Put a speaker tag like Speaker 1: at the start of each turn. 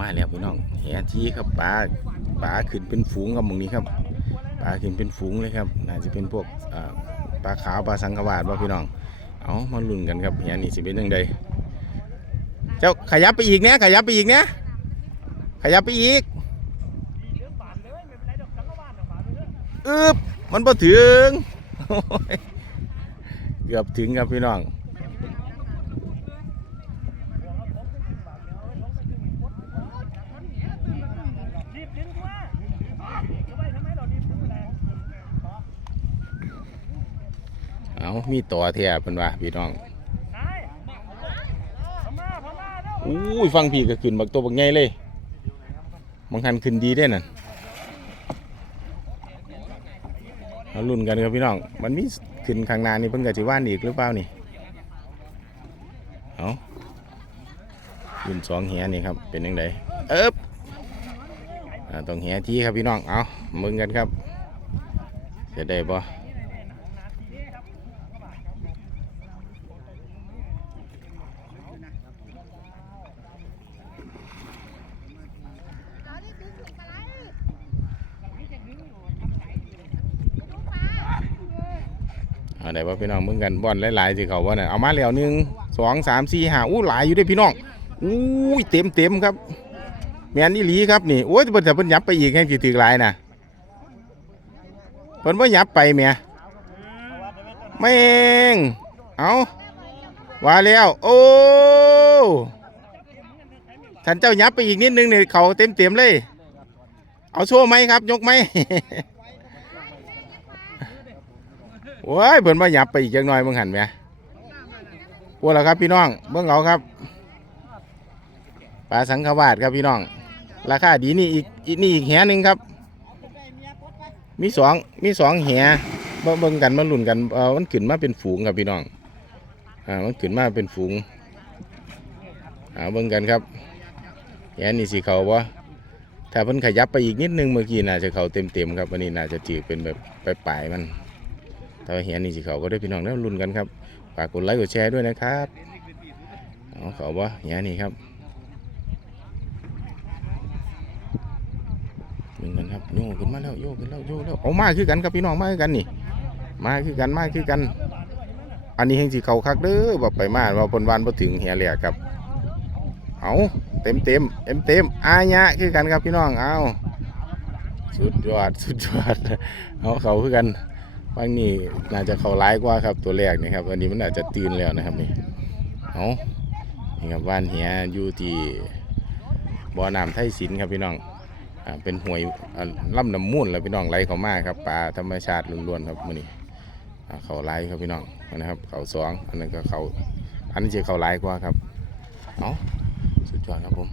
Speaker 1: มาแล้วพี่น้องแหทีครับปลาปลาขึ้นเป็นฝูงครับมองนี้ครับปลาขึ้นเป็นฝูงเลยครับน่าจะเป็นพวกปลาขาวปลาสังขวาดว่าพี่น้องเอามาลุ้นกันครับแหนี่สิเป็นยังไงเจ้าขยับไปอีกเนี้ยขยับไปอีกเนี้ยขยับไปอีกอึบมันพอถึงเกือบถึงครับพี่น้อง
Speaker 2: รีบดึงกูว่าจะไปทำไมเรารีบดึงแรง
Speaker 1: เอามีต่อเทียเป็นว่าพี่น้อง
Speaker 2: อู้
Speaker 1: ยฟังพี่ก็ขึ้นบักตัวบักใหญ่เลยบางคันขึ้นดีได้นั่นเอาลุ้นกันครับพี่น้อง มันมีขึ้นข้างหน้านี่เพิ่งกะจิว่านอีกหรือเปล่านี่เอารุ่นสองเหียนี่ครับเป็นยังไงเอ๊บอ่าต้องเหียที่ครับพี่น้องเอามึงกันครับจะได้ปะ เอาได้ป่ะพี่น้องมึงกันบ่อลหลายๆสิเขาว่าน่ะเอามาแล้วหนึ่งสองสามสี่ห้าอู้หลายอยู่ด้วยพี่น้องอู้ยเต็มเต็มครับ แมนอีหลีครับนี่โอ้ยเพิ่นจะเพิ่นยับไปอีกให้สิถือหลายน่ะเพิ่นว่ายับไปเมียแม่งเอาว่าแล้วโอ้ท่านเจ้ายับไปอีกนิดนึงเนี่ยเขาเต็มเต็มเลย เอาโชว์ไหมครับ ยกไหม โอ้ยเพิ่นมาหยับไปอีกจังหน่อยมึงหันไหมพวกเราครับพี่น้องเบิ่งเอาครับปลาสังขวาดครับพี่น้อง ราคาดีนี่อีกนี่อีกแหนึงครับ มีสองมีสองแหเบิ่งเบิ่งกันมาลุ่นกันเออมันขึ้นมาเป็นฝูงครับพี่น้องอ่ามันขึ้นมาเป็นฝูงอ่าเบิ่งกันครับแหนี่สิเขาบ่ถ้าเพิ่นขยับไปอีกนิดนึงเมื่อกี้น่าจะเขาเต็มๆครับอันนี้น่าจะจืดเป็นแบบปลายๆมัน ถ้าเห็นนี่สิเขาก็ได้พี่น้องแล้วลุ้นกันครับฝากกดไลค์กดแชร์ด้วยนะครับเอาเขาบ่เห็นนี่ครับลุ้นกันครับโยกขึ้นมาแล้วโยกขึ้นแล้วโยกแล้วเอามาคือกันครับพี่น้องมาคือกันนี่ มาคือกันมาคือกัน อันนี้เฮงสิเขาคักเด้อบอไปมาว่าเพนวันพอถึงเฮียแหลกครับเอาเต็มเต็มเต็มเต็มอายะคือกันครับพี่น้องเอาสุดยอดสุดยอดเอาเขาคือกัน บางนี่น่าจะเขาร้ายกว่าครับตัวแรกนี่ครับอันนี้มันอาจจะตื่นแล้วนะครับนี่เอานี่ครับบ้านเฮียอยู่ที่บ่อน้ำไทยสินครับพี่น้องอ่าเป็นหวยอ่าลำน้ำมูลแล้วพี่น้องไหลเขามากครับปลาธรรมชาติล้วนๆครับมื้อนี้อ่เขาร้ายครับพี่น้องนะครับเขาสองอันนั้นก็เขาอันนี้จะเขาร้ายกว่าครับเอาสุดยอดครับผม